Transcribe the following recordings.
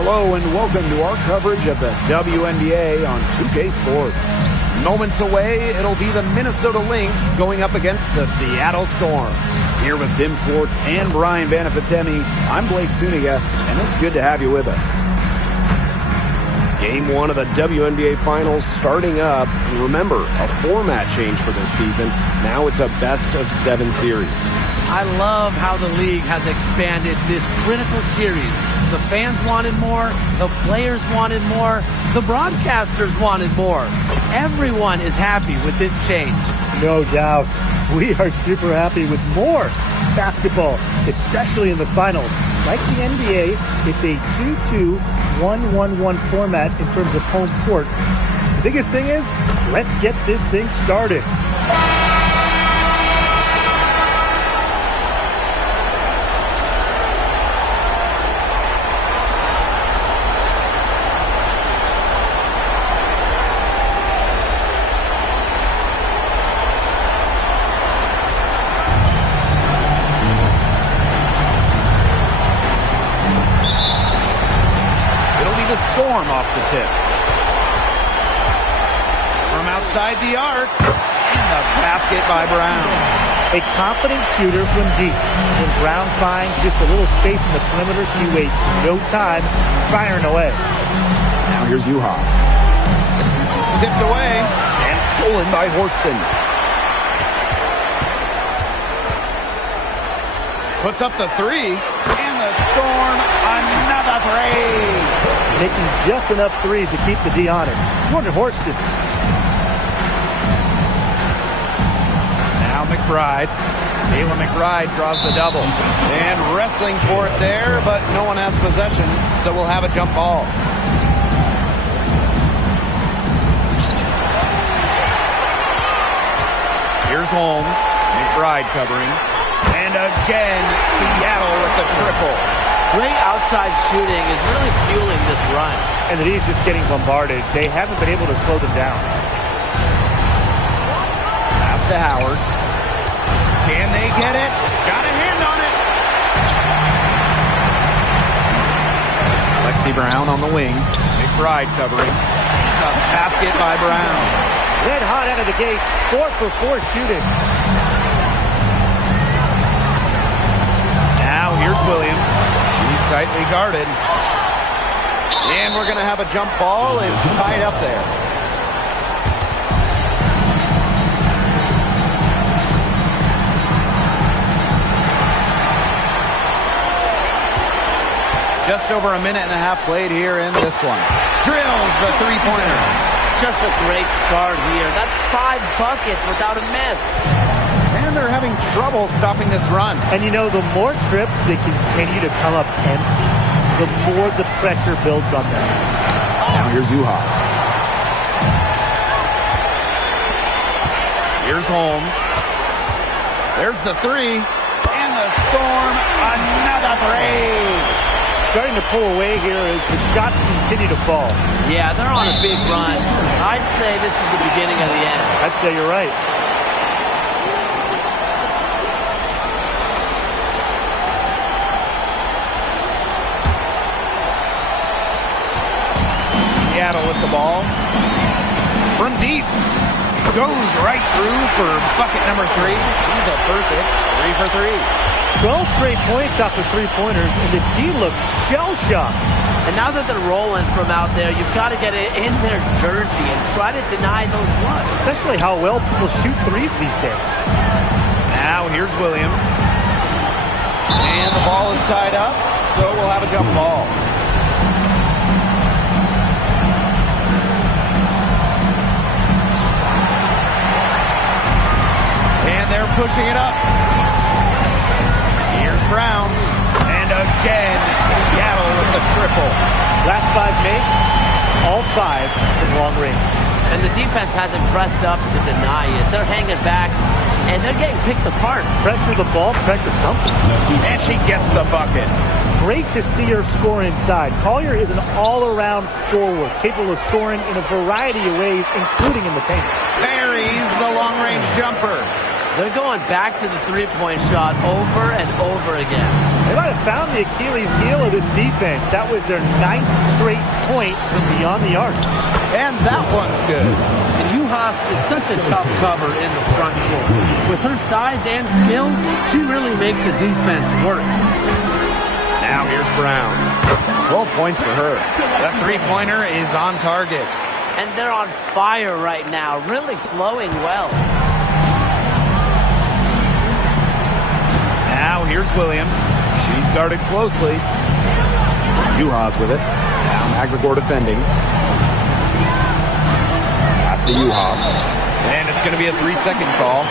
Hello and welcome to our coverage of the WNBA on 2K Sports. Moments away, it'll be the Minnesota Lynx going up against the Seattle Storm. Here with Tim Swartz and Brian Banafitemi, I'm Blake Suniga, and it's good to have you with us. Game 1 of the WNBA Finals starting up. And remember, a format change for this season. Now it's a best-of-7 series. I love how the league has expanded this critical series. The fans wanted more, the players wanted more, the broadcasters wanted more. Everyone is happy with this change. No doubt. We are super happy with more basketball, especially in the finals. Like the NBA, it's a 2-2, 1-1-1 format in terms of home court. The biggest thing is, let's get this thing started. Storm off the tip. From outside the arc, and the basket by Brown. A confident shooter from deep. When Brown finds just a little space in the perimeter, he wastes no time firing away. Now here's Uhas. Tipped away and stolen by Horston. Puts up the three, and the Storm another three. Making just enough threes to keep the D honest. Jordan Horston. Now McBride. Kayla McBride draws the double. And wrestling for it there, but no one has possession, so we'll have a jump ball. Here's Holmes. McBride covering. And again, Seattle with the triple. Great outside shooting is really fueling this run. And the D's just getting bombarded. They haven't been able to slow them down. Pass to Howard. Can they get it? Got a hand on it. Lexi Brown on the wing. McBride covering. The basket by Brown. Red hot out of the gates. 4 for 4 shooting. Now here's Williams. He's tightly guarded. And we're going to have a jump ball. It's tied up there. Just over a minute and a half played here in this one. Drills the three-pointer. Just a great start here. That's 5 buckets without a miss. And they're having trouble stopping this run. And you know, the more trips they continue to come up empty, the more the pressure builds on them. Now here's Uhas. Here's Holmes. There's the three. And the Storm, another three. Starting to pull away here as the shots continue to fall. Yeah, they're on a big run. I'd say this is the beginning of the end. I'd say you're right. Seattle with the ball. From deep. Goes right through for bucket number 3. He's a perfect 3 for 3. 12 straight points off the three-pointers, and the D looks shell-shocked. And now that they're rolling from out there, you've got to get it in their jersey and try to deny those looks. Especially how well people shoot threes these days. Now here's Williams. And the ball is tied up, so we'll have a jump ball. And they're pushing it up. Here's Brown. And again, Seattle with the triple. Last 5 makes, all 5 from long range. And the defense hasn't pressed up to deny it. They're hanging back, and they're getting picked apart. Pressure the ball, pressure something. And she gets the bucket. Great to see her score inside. Collier is an all-around forward, capable of scoring in a variety of ways, including in the paint. Buries the long-range jumper. They're going back to the three-point shot over and over again. They might have found the Achilles heel of this defense. That was their 9th straight point from beyond the arc. And that one's good. And Juhas is such a tough cover in the front court. With her size and skill, she really makes the defense work. Now here's Brown. 12 points for her. The three-pointer is on target. And they're on fire right now, really flowing well. Now here's Williams. She's guarded closely. Juhas with it. Now McGregor defending. Pass to Juhas. And it's going to be a 3-second call.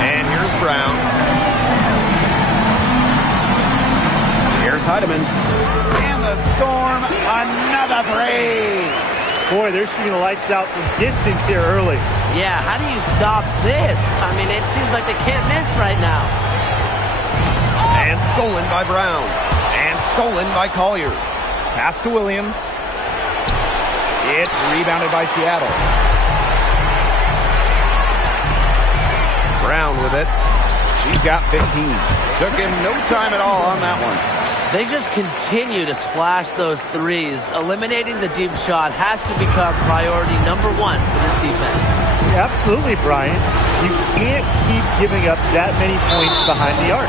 And here's Brown. Here's Heidemann. And the Storm, another three. Boy, they're shooting the lights out from distance here early. Yeah, how do you stop this? I mean, it seems like they can't miss right now. And stolen by Brown. And stolen by Collier. Pass to Williams. It's rebounded by Seattle. Brown with it. She's got 15. Took him no time at all on that one. They just continue to splash those threes. Eliminating the deep shot has to become priority number one for this defense. Yeah, absolutely, Brian. You can't keep giving up that many points behind the arc.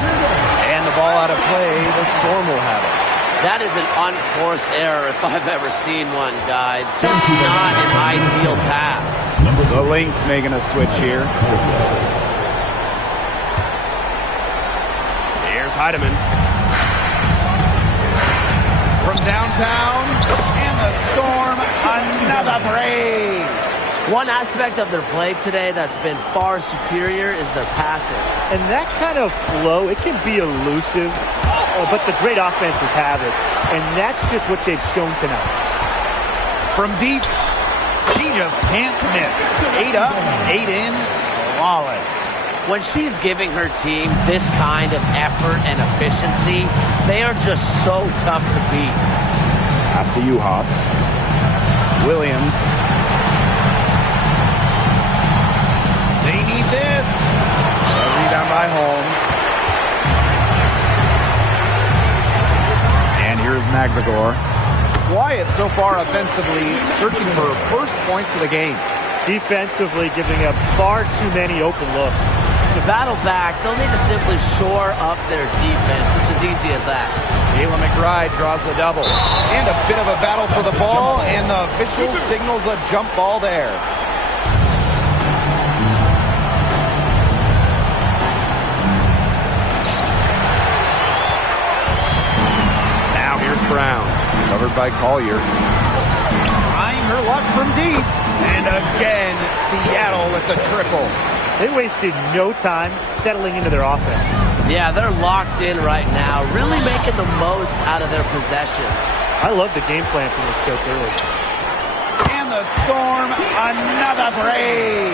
And the ball out of play, the Storm will have it. That is an unforced error if I've ever seen one, guys. Just not an ideal pass. The Lynx making a switch here. Here's Heidemann. From downtown, and the Storm, another three. One aspect of their play today that's been far superior is their passing. And that kind of flow, it can be elusive, but the great offenses have it. And that's just what they've shown tonight. From deep, she just can't miss. 8 up, 8 in, flawless. When she's giving her team this kind of effort and efficiency, they are just so tough to beat. Pass to Juhas. Williams. They need this. A rebound by Holmes. And here's McGregor. Wyatt so far offensively searching for first points of the game. Defensively giving up far too many open looks. To battle back, they'll need to simply shore up their defense. It's as easy as that. Kayla McBride draws the double. And a bit of a battle for the ball, and the official signals a jump ball there. Now here's Brown, covered by Collier. Trying her luck from deep. And again, Seattle with the triple. They wasted no time settling into their offense. Yeah, they're locked in right now, really making the most out of their possessions. I love the game plan from this coach early. And the Storm, another three.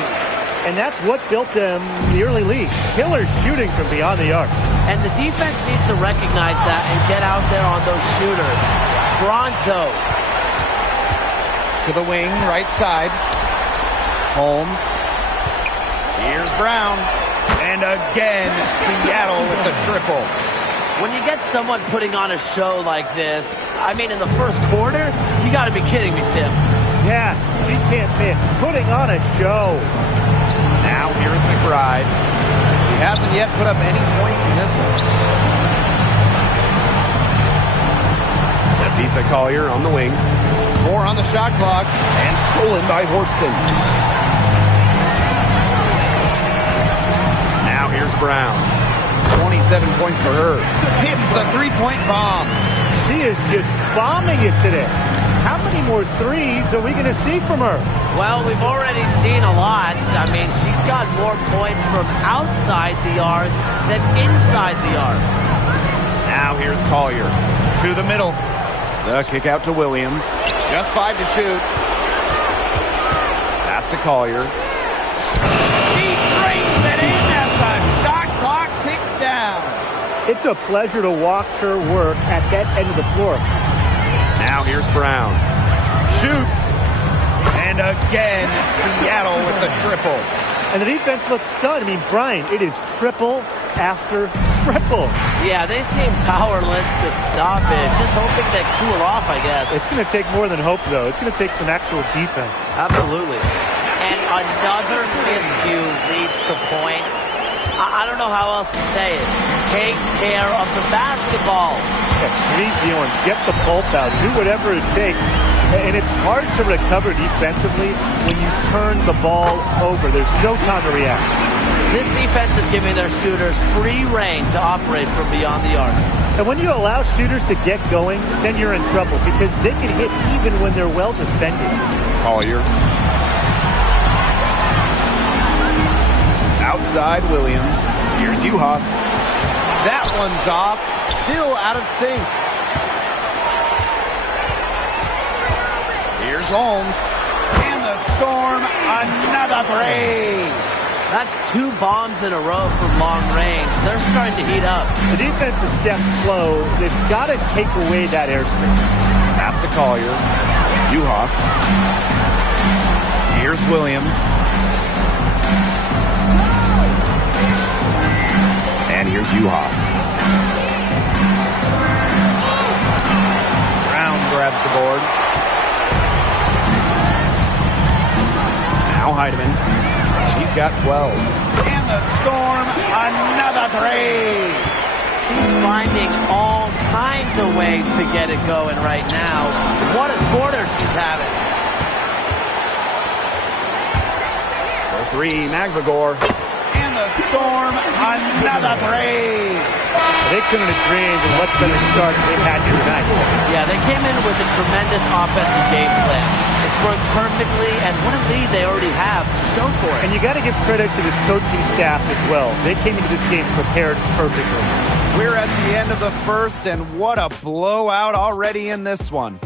And that's what built them the early lead. Killer shooting from beyond the arc. And the defense needs to recognize that and get out there on those shooters. Pronto. To the wing, right side. Holmes. Here's Brown. And again, Seattle with the triple. When you get someone putting on a show like this, I mean, in the first quarter, you got to be kidding me, Tim. Yeah, she can't miss. Putting on a show. Now here's McBride. He hasn't yet put up any points in this one. Lisa Collier on the wing. 4 on the shot clock. And stolen by Horston. Now here's Brown. 27 points for her. Hits the three-point bomb. She is just bombing it today. How many more threes are we going to see from her? Well, we've already seen a lot. I mean, she's got more points from outside the arc than inside the arc. Now here's Collier. To the middle. The kick out to Williams. Just 5 to shoot. Pass to Collier. He brings it in as the shot clock ticks down. It's a pleasure to watch her work at that end of the floor. Now here's Brown. Shoots. And again, Seattle with the triple. And the defense looks stunned. I mean, Brian, it is triple after triple. Yeah, they seem powerless to stop it. Just hoping they cool off, I guess. It's going to take more than hope, though. It's going to take some actual defense. Absolutely. And another miscue leads to points. I don't know how else to say it. Take care of the basketball. Yeah, squeeze the orange. Get the pulp out. Do whatever it takes. And it's hard to recover defensively when you turn the ball over. There's no time to react. This defense is giving their shooters free reign to operate from beyond the arc. And when you allow shooters to get going, then you're in trouble because they can hit even when they're well defended. Collier. Outside Williams. Here's Uhas. That one's off. Still out of sync. Here's Holmes. And the Storm, another three. That's 2 bombs in a row from long range. They're starting to heat up. The defense is stepped slow. They've got to take away that airspace. Pass to Collier. Uhas. Here's Williams. And here's Uhas. Brown grabs the board. Now Heidemann. She's got 12. And the Storm, another three. She's finding all kinds of ways to get it going right now. What a quarter she's having. For 3, McGregor. And the Storm, another three. They couldn't have dreamed of much better start they've had here tonight. Yeah, they came in with a tremendous offensive game plan. It's worked perfectly, and what a lead they already have to show for it. And you got to give credit to this coaching staff as well. They came into this game prepared perfectly. We're at the end of the first, and what a blowout already in this one.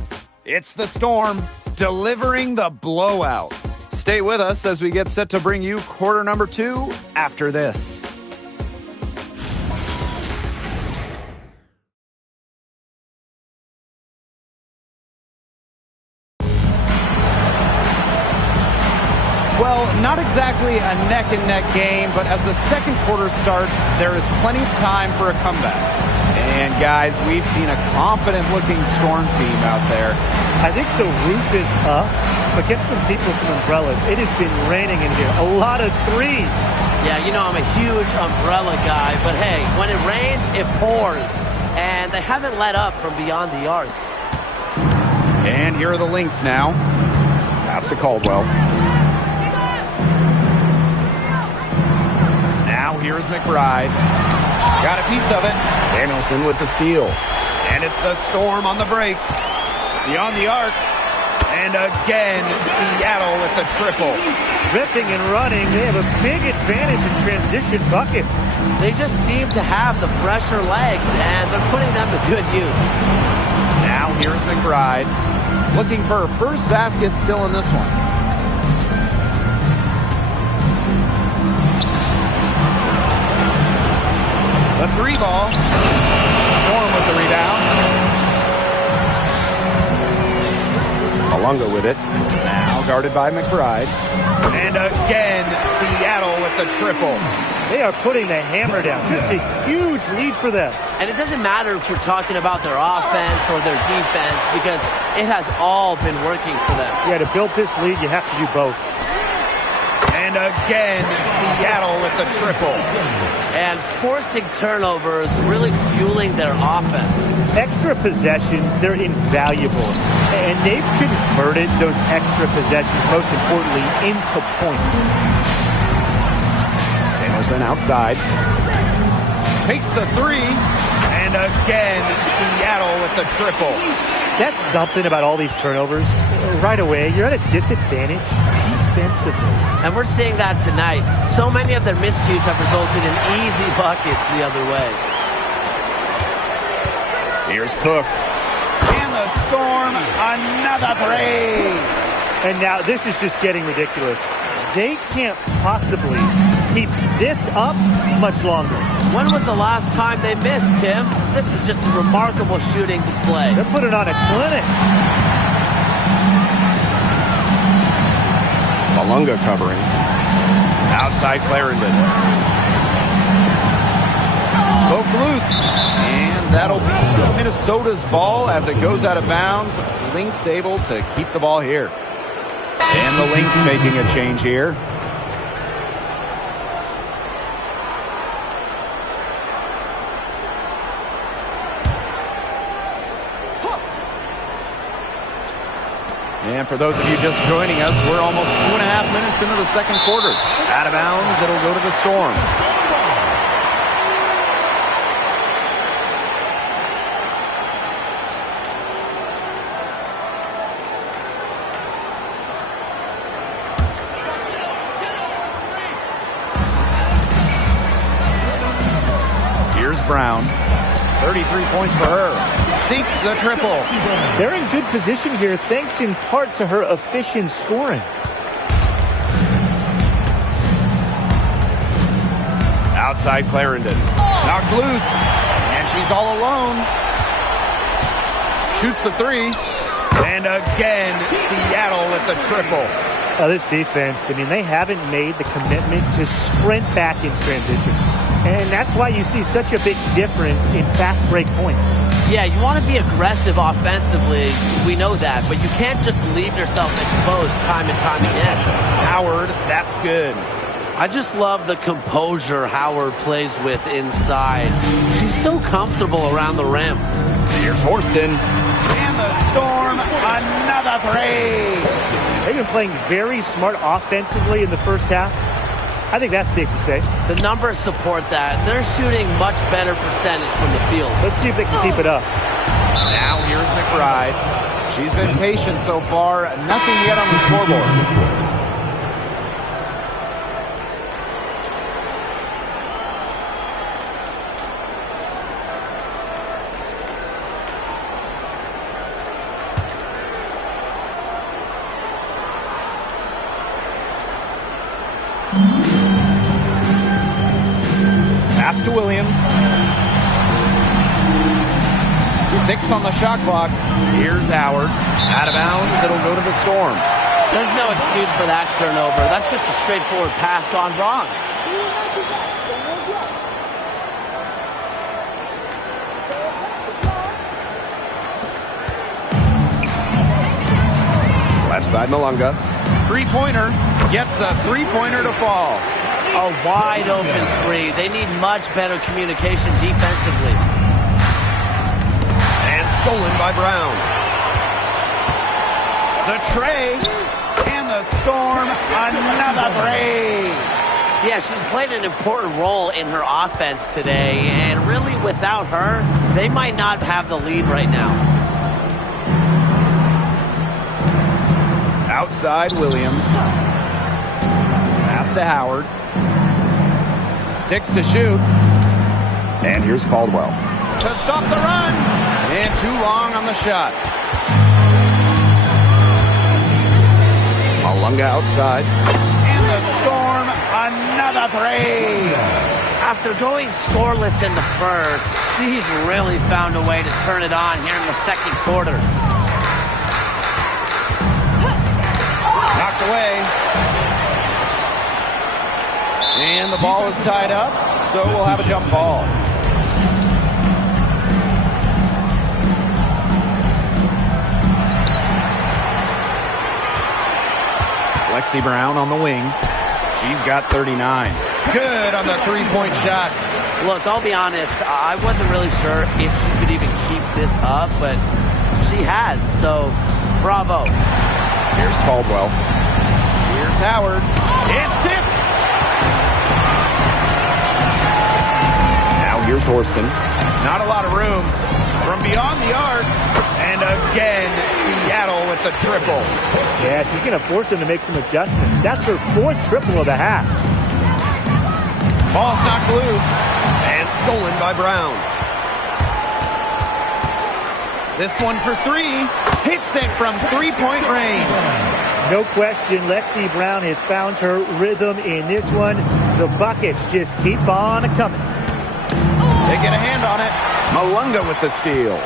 It's the Storm delivering the blowout. Stay with us as we get set to bring you quarter number 2 after this. Well, not exactly a neck-and-neck game, but as the second quarter starts, there is plenty of time for a comeback. And guys, we've seen a confident-looking Storm team out there. I think the roof is up, but get some people some umbrellas. It has been raining in here. A lot of threes. Yeah, you know I'm a huge umbrella guy, but hey, when it rains, it pours. And they haven't let up from beyond the arc. And here are the Lynx now. Pass to Caldwell. Now here's McBride. Got a piece of it. Samuelson with the steal. And it's the Storm on the break. Beyond the arc. And again, Seattle with the triple. Ripping and running, they have a big advantage in transition buckets. They just seem to have the fresher legs, and they're putting them to good use. Now here's McBride. Looking for her first basket still in this one. The 3 ball. Storm with the rebound. Malunga with it. Now guarded by McBride. And again, Seattle with the triple. They are putting the hammer down. Just a huge lead for them. And it doesn't matter if we're talking about their offense or their defense, because it has all been working for them. Yeah, to build this lead, you have to do both. And again, Seattle with the triple. And forcing turnovers, really fueling their offense. Extra possessions, they're invaluable. And they've converted those extra possessions, most importantly, into points. Samuelson outside. Takes the 3. And again, Seattle with the triple. That's something about all these turnovers. Right away, you're at a disadvantage defensively. And we're seeing that tonight. So many of their miscues have resulted in easy buckets the other way. Here's Cook. And the Storm, another 3. And now this is just getting ridiculous. They can't possibly keep this up much longer. When was the last time they missed, Tim? This is just a remarkable shooting display. They're putting on a clinic. Malunga covering. Outside Clarendon. Poke loose. And that'll be Minnesota's ball as it goes out of bounds. Lynx able to keep the ball here. And the Lynx making a change here. And for those of you just joining us, we're almost 2.5 minutes into the second quarter. Out of bounds, it'll go to the Storm. Here's Brown. 33 points for her. Sinks the triple. They're in good position here, thanks in part to her efficient scoring. Outside Clarendon. Knocked loose. And she's all alone. Shoots the three. And again, Seattle with the triple. This defense, I mean, they haven't made the commitment to sprint back in transition. And that's why you see such a big difference in fast break points. Yeah, you want to be aggressive offensively. We know that. But you can't just leave yourself exposed time and time again. Howard, that's good. I just love the composure Howard plays with inside. She's so comfortable around the rim. Here's Horston. And the Storm, another three. They've been playing very smart offensively in the first half. I think that's safe to say. The numbers support that. They're shooting much better percentage from the field. Let's see if they can keep it up. Now here's McBride. She's been patient so far. Nothing yet on the scoreboard. Pass to Williams. 6 on the shot clock. Here's Howard. Out of bounds. It'll go to the Storm. There's no excuse for that turnover. That's just a straightforward pass gone wrong. Left side Malunga. Three-pointer. Gets the three-pointer to fall. A wide open three. They need much better communication defensively. And stolen by Brown. The tray. And the Storm, another three. Yeah, she's played an important role in her offense today. And really, without her, they might not have the lead right now. Outside Williams. Pass to Howard. 6 to shoot. And here's Caldwell. To stop the run. And too long on the shot. Malunga outside. And the Storm, another three. After going scoreless in the first, she's really found a way to turn it on here in the second quarter. Knocked away. And the ball is tied up, so we'll have a jump ball. Lexi Brown on the wing. She's got 39. Good on the three-point shot. Look, I'll be honest, I wasn't really sure if she could even keep this up, but she has, so bravo. Here's Caldwell. Here's Howard. It's tipped. Now here's Horston. Not a lot of room. From beyond the arc. And again, Seattle with the triple. Yeah, she's going to force them to make some adjustments. That's her 4th triple of the half. Ball's knocked loose. And stolen by Brown. This one for three. Hits it from three-point range. No question, Lexi Brown has found her rhythm in this one. The buckets just keep on coming. get a hand on it. Malunga with the steal.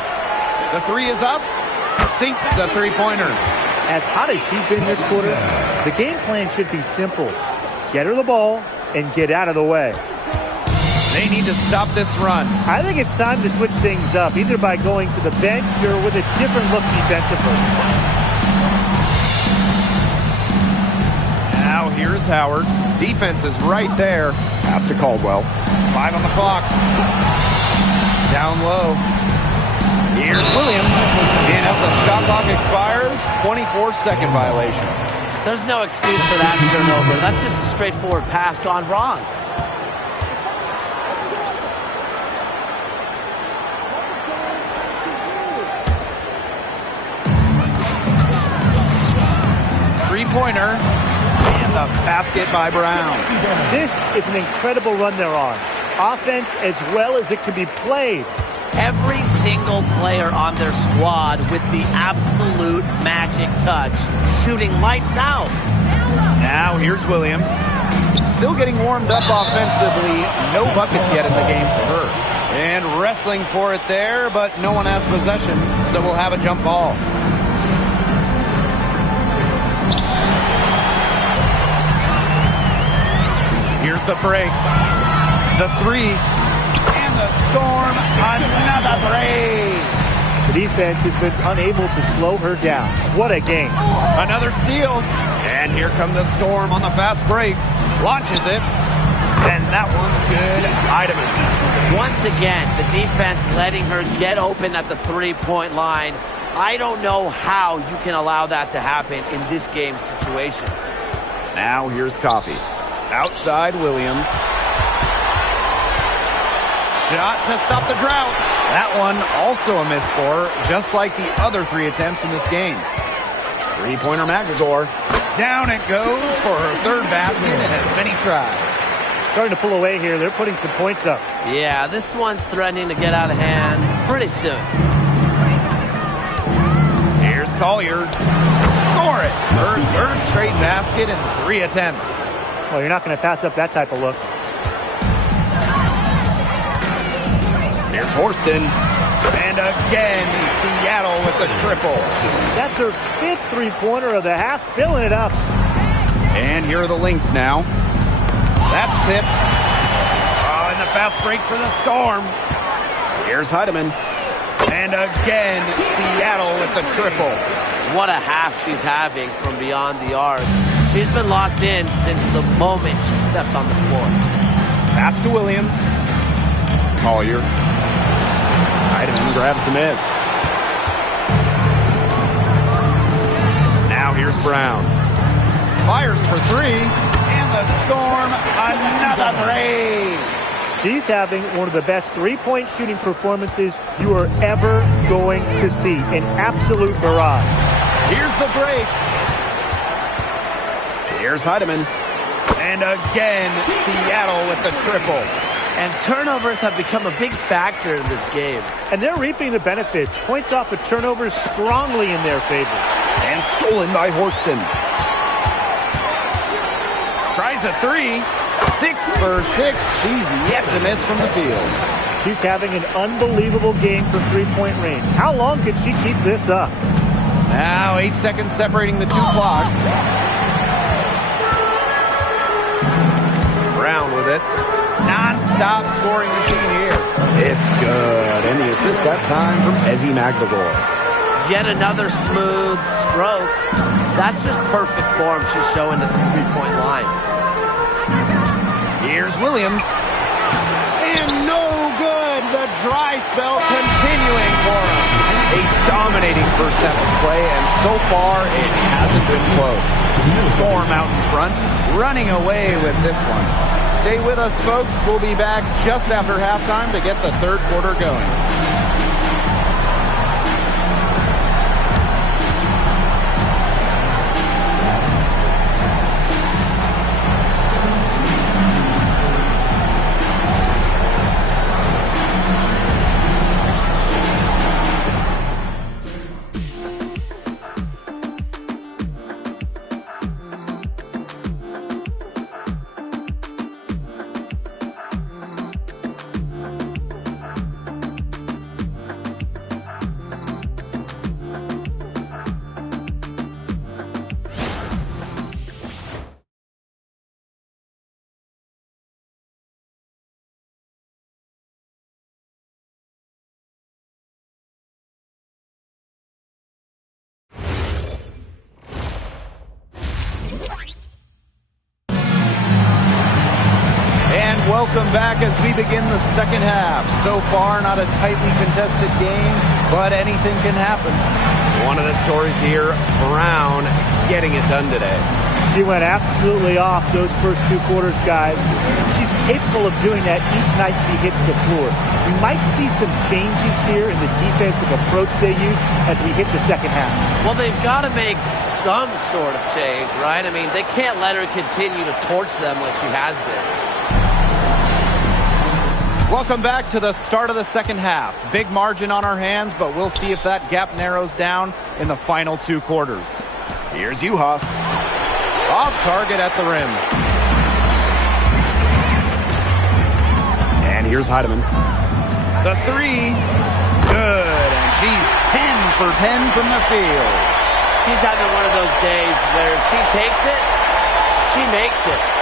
The three is up. Sinks the three-pointer. As hot as she's been this quarter, the game plan should be simple. Get her the ball and get out of the way. They need to stop this run. I think it's time to switch things up, either by going to the bench or with a different look defensively. Now here's Howard. Defense is right there. Pass to Caldwell. 5 on the clock. Down low. Here's Williams. And as the shot clock expires, 24-second violation. There's no excuse for that turnover. That's just a straightforward pass gone wrong. Three-pointer. And the basket by Brown. This is an incredible run they're on. Offense as well as it can be played. Every single player on their squad with the absolute magic touch, shooting lights out. Now here's Williams. Still getting warmed up offensively. No buckets yet in the game for her. And wrestling for it there, but no one has possession, so we'll have a jump ball. Here's the break. The three. And the Storm, another break. The defense has been unable to slow her down. What a game. Another steal. And here come the Storm on the fast break. Launches it. And that one's good. Heidemann. Once again, the defense letting her get open at the three-point line. I don't know how you can allow that to happen in this game situation. Now here's Coffey. Outside Williams. Shot to stop the drought. That one also a missed score, just like the other 3 attempts in this game. Three-pointer McGregor. Down it goes for her third basket in as many tries. Starting to pull away here. They're putting some points up. Yeah, this one's threatening to get out of hand pretty soon. Here's Collier. Score it. Her third straight basket in 3 attempts. Well, you're not going to pass up that type of look. Here's Horston. And again, Seattle with the triple. That's her 5th three-pointer of the half, filling it up. And here are the Lynx now. That's tipped. Oh, and the fast break for the Storm. Here's Heidemann. And again, Seattle with the triple. What a half she's having from beyond the arc. She's been locked in since the moment she stepped on the floor. Pass to Williams. Collier. Heidemann grabs the miss. Now here's Brown. Fires for 3. And the Storm, another break. She's having one of the best three-point shooting performances you are ever going to see. An absolute barrage. Here's the break. Here's Heidemann. And again, Seattle with the triple. And turnovers have become a big factor in this game. And they're reaping the benefits. Points off of turnovers strongly in their favor. And stolen by Horston. Tries a 3. 6 for 6. She's yet to miss from the field. She's having an unbelievable game from three-point range. How long could she keep this up? Now 8 seconds separating the 2 clocks. Brown with it. Non-stop scoring machine here. It's good. And the assist that time from Ezzy McGregor. Yet another smooth stroke. That's just perfect form she's showing at the three-point line. Here's Williams. And no good. The dry spell continuing for him. A dominating first half of play, and so far it hasn't been close. Storm out in front, running away with this one. Stay with us, folks. We'll be back just after halftime to get the third quarter going. Welcome back as we begin the second half. So far, not a tightly contested game, but anything can happen. One of the stories here, Brown getting it done today. She went absolutely off those first 2 quarters, guys. She's capable of doing that each night she hits the floor. We might see some changes here in the defensive approach they use as we hit the second half. Well, they've got to make some sort of change, right? I mean, they can't let her continue to torch them like she has been. Welcome back to the start of the second half. Big margin on our hands, but we'll see if that gap narrows down in the final 2 quarters. Here's Uhas. Off target at the rim. And here's Heidemann. The 3. Good. And she's 10 for 10 from the field. She's having one of those days where if she takes it, she makes it.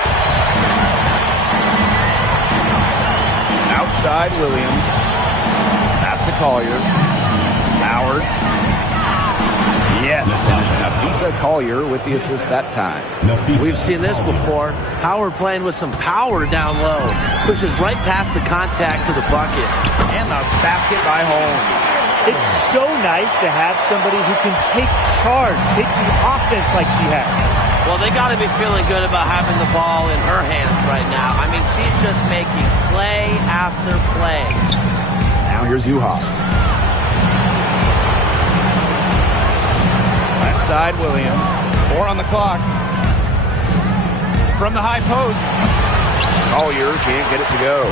Outside Williams. Pass to Collier. Howard. Yes, and it's Nafisa Collier with the assist that time. We've seen this before. Howard playing with some power down low. Pushes right past the contact to the bucket. And the basket by Holmes. It's so nice to have somebody who can take charge, take the offense like she has. Well, they got to be feeling good about having the ball in her hands right now. I mean, she's just making play after play. Now here's Uhas. Left side, Williams. 4 on the clock. From the high post. Collier can't get it to go.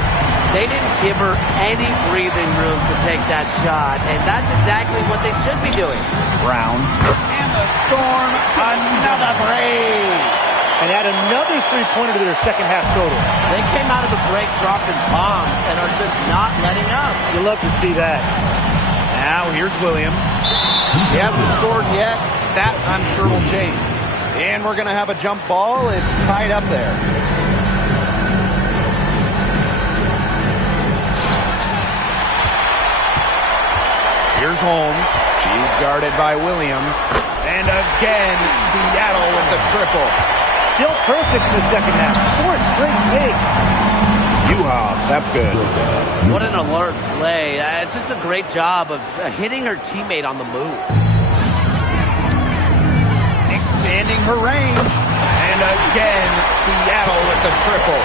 They didn't give her any breathing room to take that shot, and that's exactly what they should be doing. Brown. And the Storm, another break. And add another 3-pointer to their second half total. They came out of the break dropping bombs and are just not letting up. You love to see that. Now here's Williams. He hasn't scored yet. That, I'm sure, will change. And we're going to have a jump ball. It's tied up there. Here's Holmes. She's guarded by Williams. And again, Seattle with the triple. Still perfect in the second half. 4 straight picks. Uhas, that's good. What an alert play. Just a great job of hitting her teammate on the move. Expanding her range. And again, Seattle with the triple.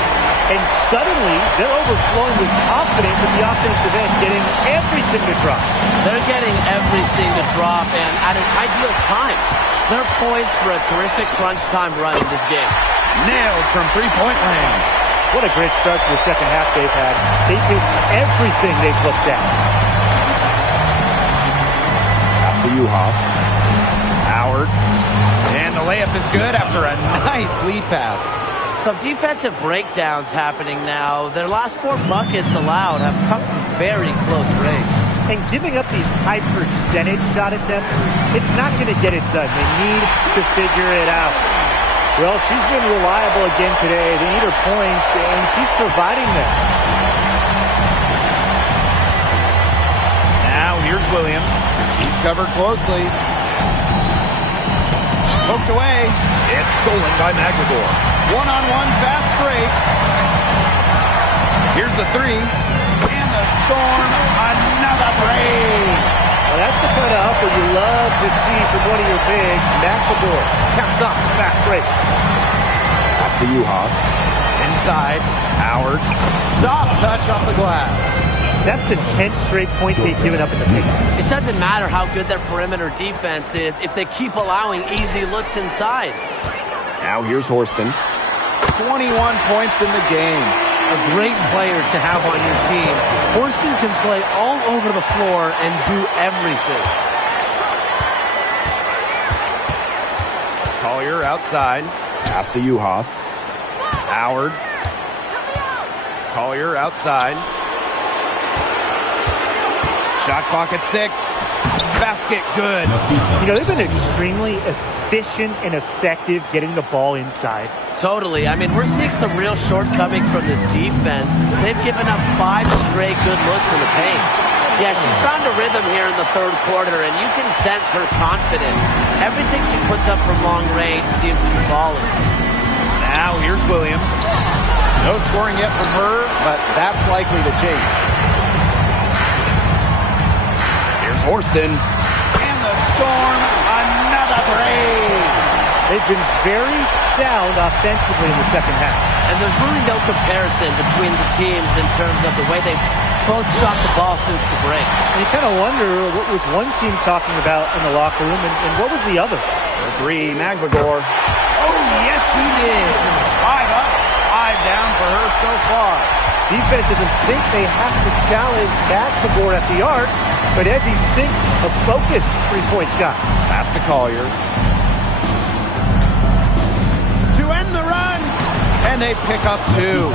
And suddenly, they're overflowing with confidence at the offensive end, getting everything to drop. They're getting everything to drop, and at an ideal time. They're poised for a terrific crunch time run in this game. Nailed from 3-point range. What a great start to the second half they've had. They've hit everything they've looked at. That's the Uhas. Howard. And the layup is good after a nice lead pass. Some defensive breakdowns happening now. Their last 4 buckets allowed have come from very close range. And giving up these high percentage shot attempts, it's not going to get it done. They need to figure it out. Well, she's been reliable again today. They need her points, and she's providing them. Now here's Williams. He's covered closely. Poked away. It's stolen by Magdagor. One-on-one fast break. Here's the 3. And the Storm, another break. Well, that's the kind of hustle you love to see from one of your bigs. Magdagor counts off the fast break. That's the Uhas. Inside, Howard. Soft touch off the glass. That's the 10th straight point they've given up in the paint. It doesn't matter how good their perimeter defense is if they keep allowing easy looks inside. Now here's Horston. 21 points in the game. A great player to have on your team. Horston can play all over the floor and do everything. Collier outside. Pass to Uhas. Howard. Collier outside. Shot clock at 6. Basket good. You know, they've been extremely efficient and effective getting the ball inside. Totally. I mean, we're seeing some real shortcomings from this defense. They've given up 5 straight good looks in the paint. Yeah, she's found a rhythm here in the third quarter, and you can sense her confidence. Everything she puts up from long range seems to be falling. Now here's Williams. No scoring yet from her, but that's likely to change. Here's Horston. And the Storm, another break. They've been very sound offensively in the second half. And there's really no comparison between the teams in terms of the way they've both shot the ball since the break. And you kind of wonder what was one team talking about in the locker room and what was the other. For three, Magbagor. Oh, yes, she did. 5 up, 5 down for her so far. Defense doesn't think they have to challenge Magbagor at the arc, but as he sinks a focused three-point shot. Pass to Collier. To end the run. And they pick up 2.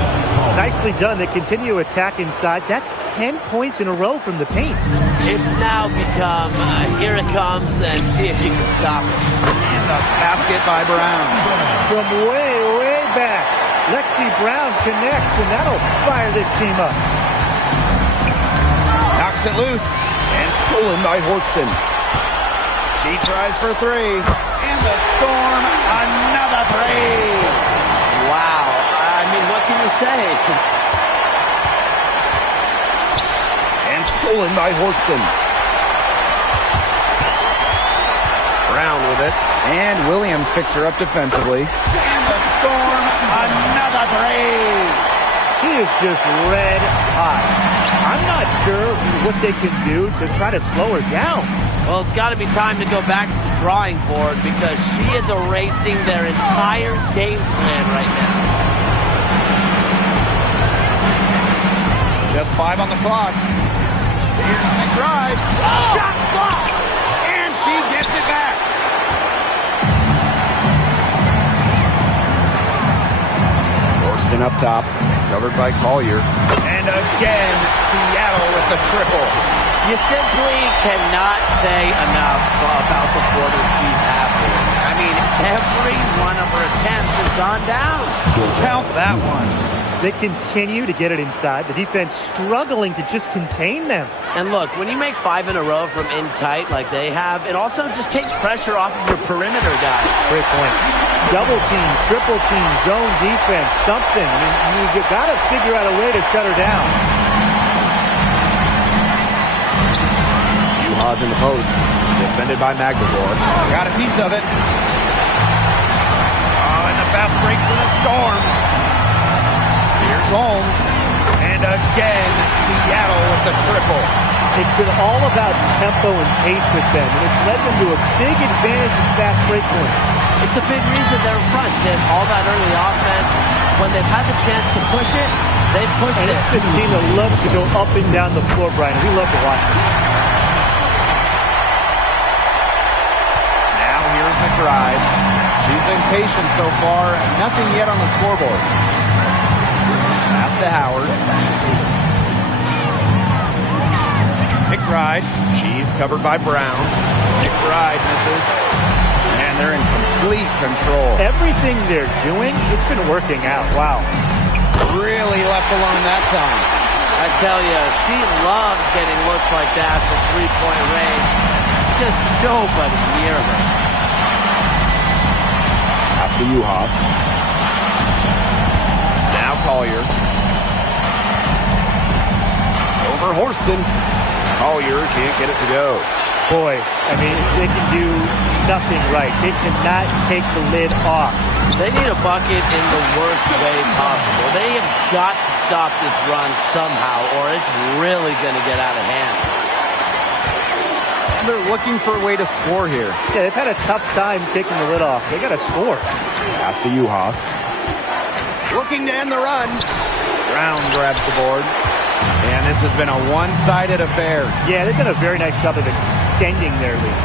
Nicely done. They continue to attack inside. That's 10 points in a row from the paint. It's now become, here it comes, and see if you can stop it. And the basket by Brown. From way, way back, Lexi Brown connects, and that'll fire this team up. Knocks it loose. And stolen by Horston. She tries for 3. And the Storm, another 3. Wow. I mean, what can you say? And stolen by Horston. Brown with it. And Williams picks her up defensively. And the Storm, another 3. She is just red hot. I'm not sure what they can do to try to slow her down. Well, it's got to be time to go back to the drawing board because she is erasing their entire game plan right now. Just 5 on the clock. Here's McBride. Oh! Shot blocked. And she gets it back. Horston up top. Covered by Collier. And again, Seattle with the triple. You simply cannot say enough about the quarter she's having. I mean, every one of her attempts has gone down. Count that one. They continue to get it inside. The defense struggling to just contain them. And look, when you make 5 in a row from in tight like they have, it also just takes pressure off of your perimeter guys. Great point. Double team, triple team, zone defense, something. I mean, you've got to figure out a way to shut her down. Uhas in the post. Defended by Magbagor. Got a piece of it. Oh, and the fast break for the Storm. Here's Holmes. And again, Seattle with the triple. It's been all about tempo and pace with them, and it's led them to a big advantage in fast break points. It's a big reason they're in front, Tim. All that early offense, when they've had the chance to push it, they've pushed and it. And it's a team that loves to go up and down the floor, Brian. We love to watch it. Now here's McBride. She's been patient so far, and nothing yet on the scoreboard. Pass to Howard. McBride. She's covered by Brown. McBride misses. And they're in complete control. Everything they're doing, it's been working out. Wow. Really left alone that time. I tell you, she loves getting looks like that from three-point range. Just nobody near her. Pass to Uhas. Now Collier. Over Horston. Collier can't get it to go. Boy, I mean, they can do nothing right. They cannot take the lid off. They need a bucket in the worst way possible. They have got to stop this run somehow, or it's really going to get out of hand. They're looking for a way to score here. Yeah, they've had a tough time taking the lid off. They got to score. Pass to Uhas. Looking to end the run. Brown grabs the board. And this has been a one-sided affair. Yeah, they've done a very nice job of extending their lead.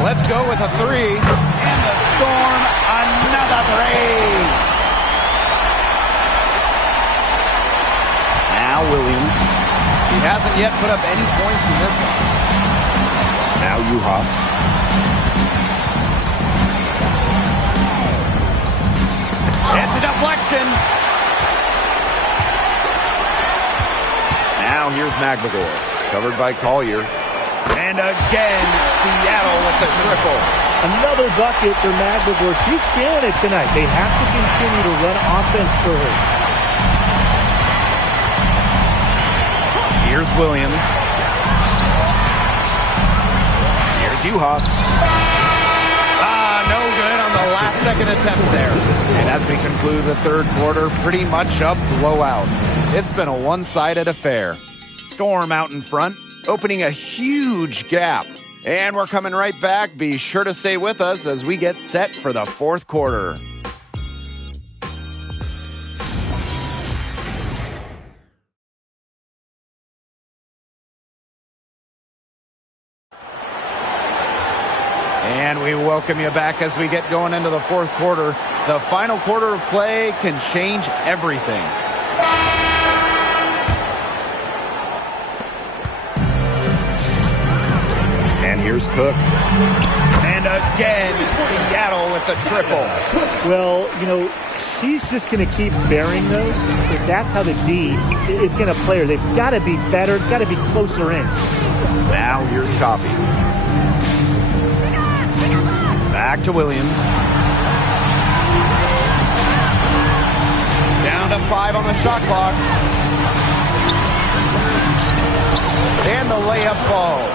Let's go with a 3. And the Storm, another 3. Now Williams. He hasn't yet put up any points in this one. Now Uhas. It's a deflection. Now here's Magbagor, covered by Collier. And again, Seattle with the triple. Another bucket for Magdeburg. She's feeling it tonight. They have to continue to run offense for her. Here's Williams. Here's Uhas. No good on the last-second attempt there. And as we conclude the third quarter, pretty much a blowout. It's been a one-sided affair. Storm out in front, opening a huge gap. And we're coming right back. Be sure to stay with us as we get set for the fourth quarter. And we welcome you back as we get going into the fourth quarter. The final quarter of play can change everything. And here's Cook. And again, Seattle with the triple. Well, you know, she's just going to keep bearing those. If that's how the D is going to play her, they've got to be better, got to be closer in. Now here's Coffey. Back to Williams. Down to 5 on the shot clock. And the layup falls.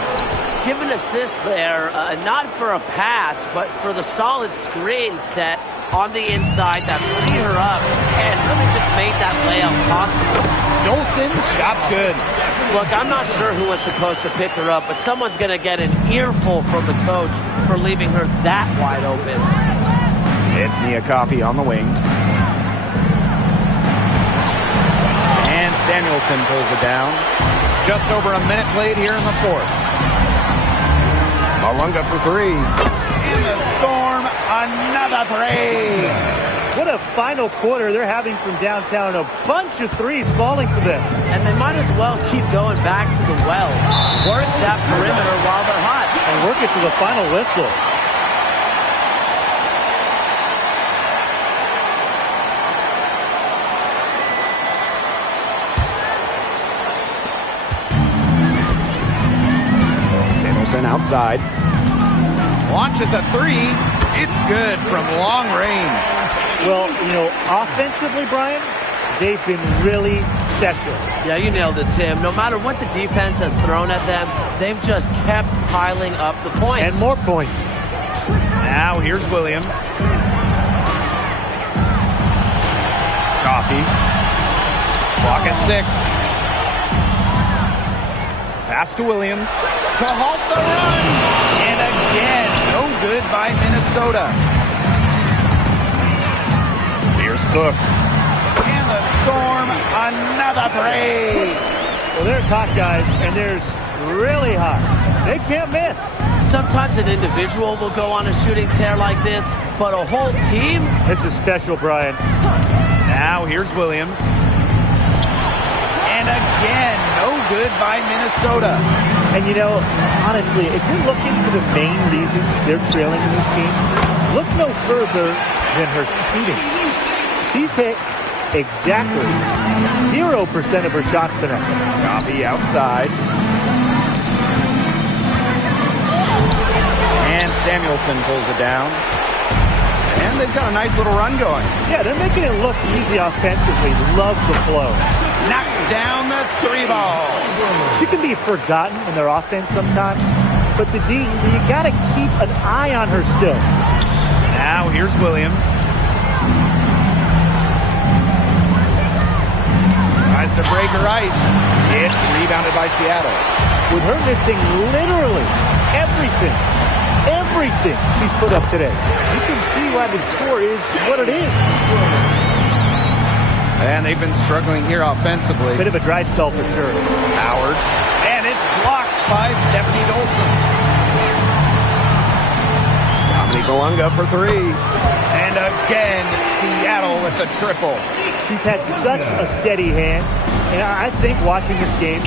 Give an assist there, not for a pass, but for the solid screen set on the inside that freed her up and really just made that layup possible. Dolson, shot's good. Look, I'm not sure who was supposed to pick her up, but someone's going to get an earful from the coach for leaving her that wide open. It's Nia Coffey on the wing. And Samuelson pulls it down. Just over a minute played here in the fourth. Malunga for 3. In the Storm, another 3. What a final quarter they're having from downtown. A bunch of threes falling for them. And they might as well keep going back to the well. Work that perimeter while they're hot. And work it to the final whistle. Samuelson outside. Launches a 3. It's good from long range. Well, you know, offensively, Brian, they've been really special. Yeah, you nailed it, Tim. No matter what the defense has thrown at them, they've just kept piling up the points. And more points. Now here's Williams. Coffey. Clock at 6. Pass to Williams. To halt the run. And again, no good by Minnesota. Here's Cook. And the Storm, another 3. Well, there's hot guys, and there's really hot. They can't miss. Sometimes an individual will go on a shooting tear like this, but a whole team? This is special, Brian. Now here's Williams. And again, no good by Minnesota. And you know, honestly, if you're looking for the main reason they're trailing in this game, look no further than her shooting. She's hit exactly 0% of her shots tonight. Coffey outside. And Samuelson pulls it down. And they've got a nice little run going. Yeah, they're making it look easy offensively. Love the flow. Knocks down the 3 ball. She can be forgotten in their offense sometimes, but the D, you got to keep an eye on her still. Now here's Williams. Tries to break her ice. It's rebounded by Seattle. With her missing literally everything she's put up today, you can see why the score is what it is. And they've been struggling here offensively. Bit of a dry spell for sure. Howard. And it's blocked by Stephanie Dolson. Dominique Malunga for 3. And again, Seattle with the triple. She's had such a steady hand. And I think watching this game,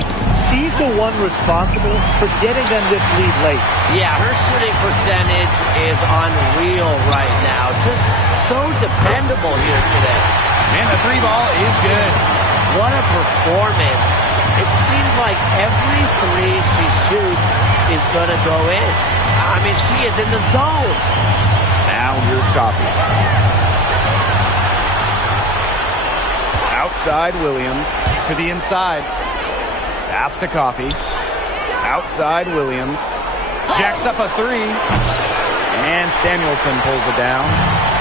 she's the one responsible for getting them this lead late. Yeah, her shooting percentage is unreal right now. Just so dependable here today. And the 3 ball is good. What a performance It seems like every three she shoots is going to go in. I mean, she is in the zone. Now here's Coffee. Outside Williams to the inside. Pass to Coffee. Outside Williams. Jacks up a three. And Samuelson pulls it down.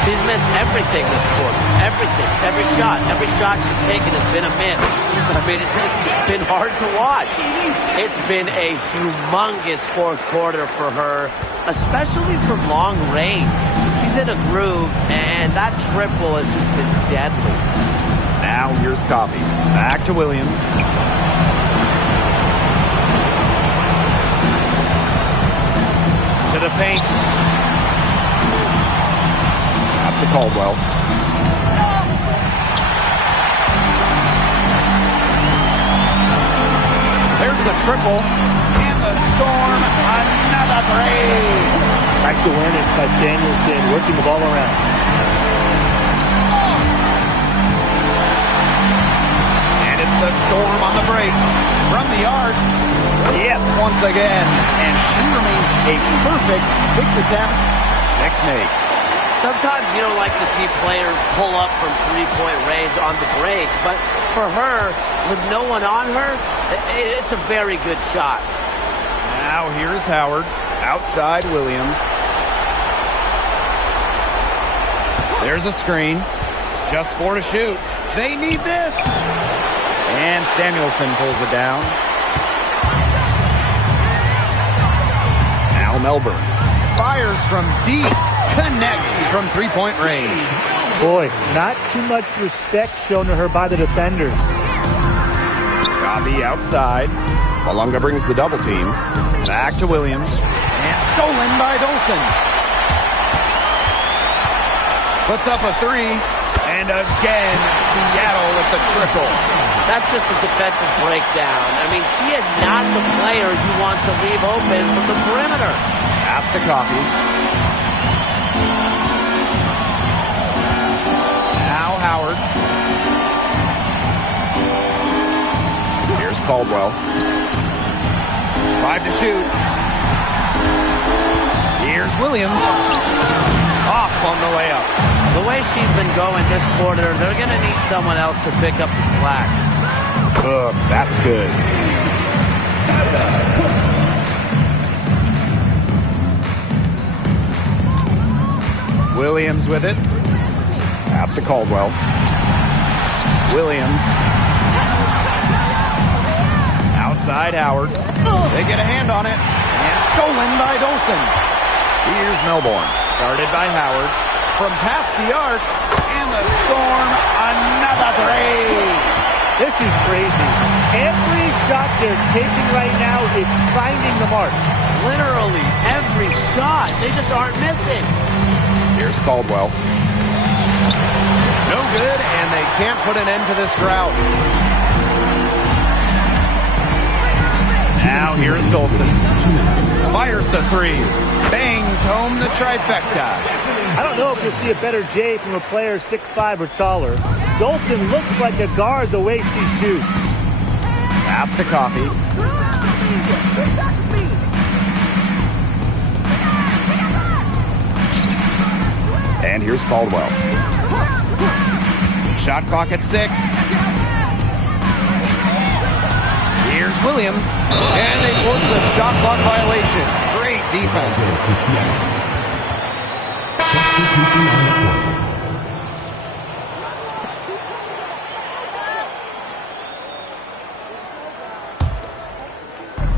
She's missed everything this quarter. Everything. Every shot she's taken has been a miss. I mean, it's been hard to watch. It's been a humongous fourth quarter for her, especially from long range. She's in a groove, and that triple has just been deadly. Now here's Coffee. Back to Williams. To the paint. Pass to Caldwell. There's the triple. And the Storm, another three. Nice awareness by Samuelson, working the ball around. And it's the Storm on the break. From the arc. Yes, once again. And she remains a perfect 6 attempts, 6 makes. Sometimes you don't like to see players pull up from three-point range on the break, but for her, with no one on her, it's a very good shot. Now here's Howard. Outside Williams. There's a screen. Just 4 to shoot. They need this. And Samuelson pulls it down. Now Melbourne. Fires from deep. Connects from three-point range. Boy, not too much respect shown to her by the defenders. Coffee outside. Malunga brings the double team. Back to Williams. And stolen by Dolson. Puts up a three. And again, Seattle with the triple. That's just a defensive breakdown. I mean, she is not the player you want to leave open from the perimeter. Pass to Coffee. Now Howard. Here's Caldwell. 5 to shoot. Here's Williams. Off on the layup. The way she's been going this quarter, they're going to need someone else to pick up the slack. That's good. Williams with it. Pass to Caldwell. Williams. Outside Howard. They get a hand on it. And stolen by Dolson. Here's Melbourne. Guarded by Howard. From past the arc. And the Storm, another three. This is crazy. Every shot they're taking right now is finding the mark. Literally every shot. They just aren't missing. Here's Caldwell. No good, and they can't put an end to this drought. Now here's Dolson. Fires the three. Bangs home the trifecta. I don't know if you'll see a better day from a player 6'5" or taller. Dolson looks like a guard the way she shoots. Pass to Coffee. And here's Caldwell. Shot clock at 6. Here's Williams. And they force the shot clock violation. Great defense.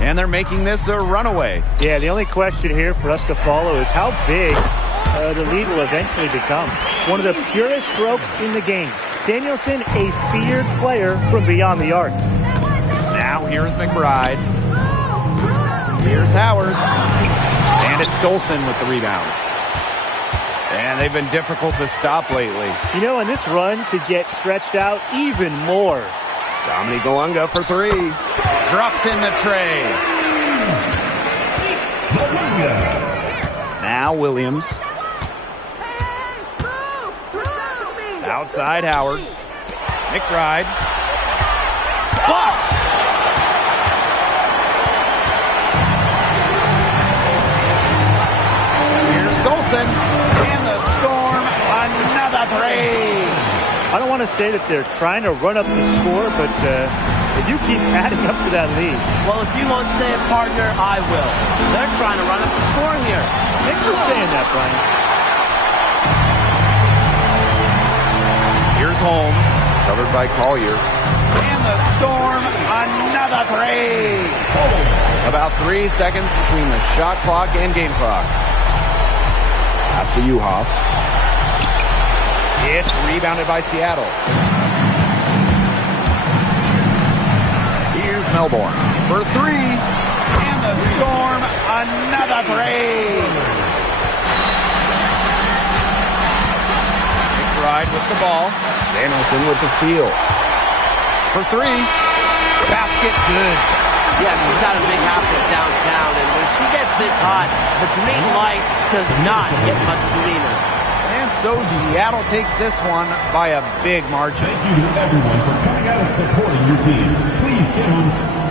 And they're making this a runaway. Yeah, the only question here for us to follow is how big the lead will eventually become. One of the purest strokes in the game. Samuelson, a feared player from beyond the arc. Now here's McBride. Here's Howard. And it's Dolson with the rebound. And they've been difficult to stop lately. You know, and this run could get stretched out even more. Dominique Malunga for 3. Drops in the tray. Now Williams. Outside Howard. McBride. Blocked. I don't want to say that they're trying to run up the score, but if you keep adding up to that lead. Well, if you won't say it, partner, I will. They're trying to run up the score here. Thanks for saying that, Brian. Here's Holmes, covered by Collier. And the Storm, another three. About 3 seconds between the shot clock and game clock. Pass to Juhas. It's rebounded by Seattle. Here's Melbourne for three. And the Storm, another three. McBride with the ball. Samuelson with the steal. For three. Basket good. Yeah, she's had a big half downtown, and when she gets this hot, the green light does not get much greener. And so Seattle takes this one by a big margin. Thank you to everyone for coming out and supporting your team. Please give us